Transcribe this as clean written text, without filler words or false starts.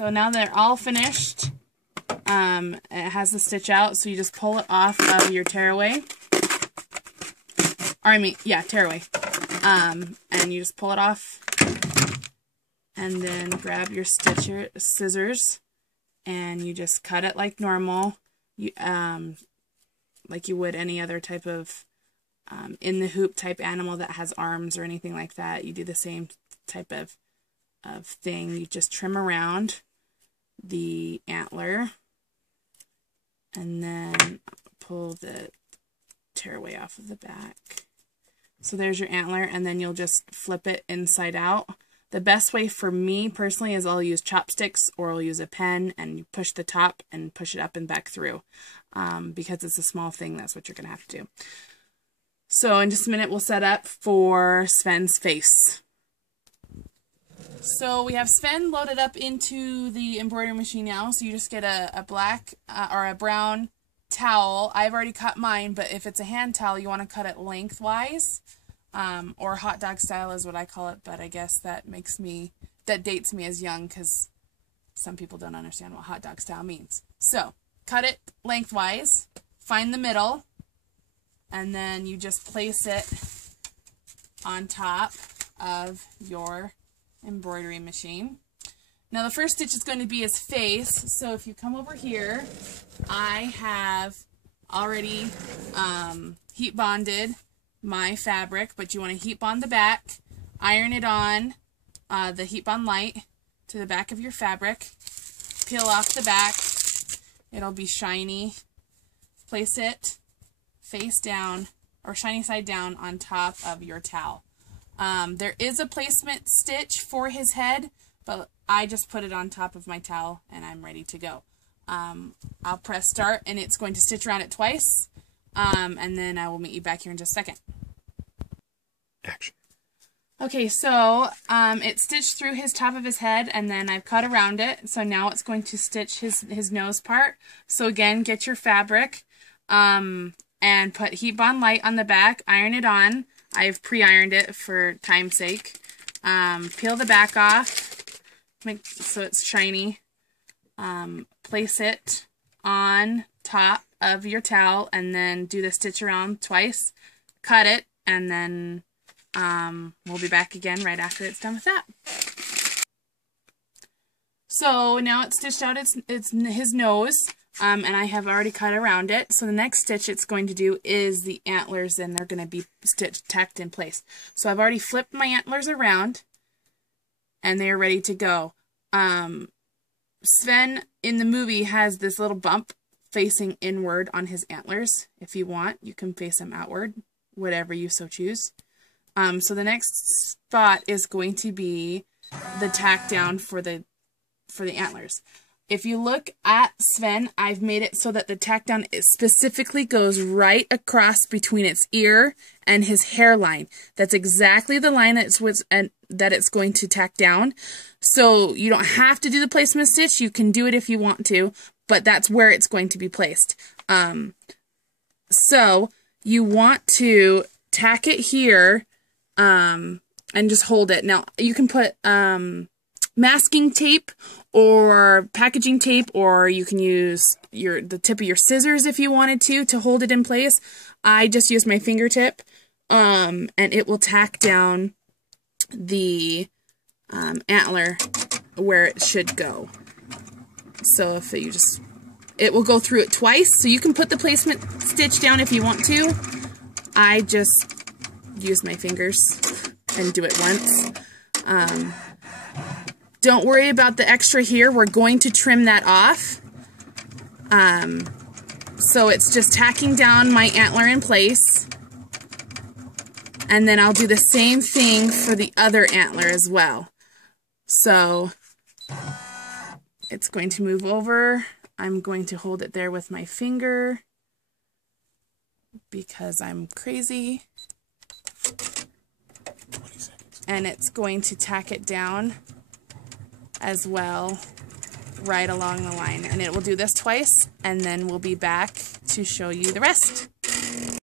So now they're all finished. It has the stitch out, so you just pull it off of your tearaway. Or I mean, yeah, tearaway. And you just pull it off. And then grab your scissors, and you just cut it like normal. You like you would any other type of in the hoop type animal that has arms or anything like that. You do the same type of thing. You just trim around the antler and then pull the tearaway off of the back. So there's your antler, and then you'll just flip it inside out. The best way for me personally is I'll use chopsticks or I'll use a pen, and you push the top and push it up and back through. Because it's a small thing, that's what you're going to have to do. So in just a minute, we'll set up for Sven's face. So we have Sven loaded up into the embroidery machine now. So you just get a black or a brown towel. I've already cut mine, but if it's a hand towel, you want to cut it lengthwise. Or hot dog style is what I call it, but I guess that dates me as young because some people don't understand what hot dog style means. So, cut it lengthwise, find the middle, and then you just place it on top of your embroidery machine. Now the first stitch is going to be his face, so if you come over here, I have already heat bonded my fabric, but you want to heat bond the back, iron it on the heat bond light to the back of your fabric, peel off the back, it'll be shiny, place it face down or shiny side down on top of your towel. There is a placement stitch for his head, but I just put it on top of my towel and I'm ready to go. I'll press start and it's going to stitch around it twice. And then I will meet you back here in just a second. Action. Okay, so it stitched through his top of his head, and then I've cut around it. So now it's going to stitch his nose part. So again, get your fabric and put heat bond light on the back. Iron it on. I've pre-ironed it for time's sake. Peel the back off, so it's shiny. Place it on top of your towel and then do the stitch around twice, cut it, and then we'll be back again right after it's done with that. So now it's stitched out it's his nose, and I have already cut around it. So the next stitch it's going to do is the antlers, and they're going to be tacked in place. So I've already flipped my antlers around and they are ready to go. Sven in the movie has this little bump facing inward on his antlers. If you want, you can face them outward, whatever you so choose. So the next spot is going to be the tack down for the antlers. If you look at Sven, I've made it so that the tack down specifically goes right across between its ear and his hairline. That's exactly the line that it's going to tack down. So you don't have to do the placement stitch. You can do it if you want to, but that's where it's going to be placed. So you want to tack it here and just hold it. Now you can put masking tape or packaging tape, or you can use the tip of your scissors if you wanted to hold it in place. I just use my fingertip, and it will tack down the antler where it should go. So if it will go through it twice, so you can put the placement stitch down if you want to. I just use my fingers and do it once. Don't worry about the extra here. We're going to trim that off. So it's just tacking down my antler in place. And then I'll do the same thing for the other antler as well. So it's going to move over. I'm going to hold it there with my finger because I'm crazy. 20 seconds. And it's going to tack it down as well right along the line. And it will do this twice, and then we'll be back to show you the rest.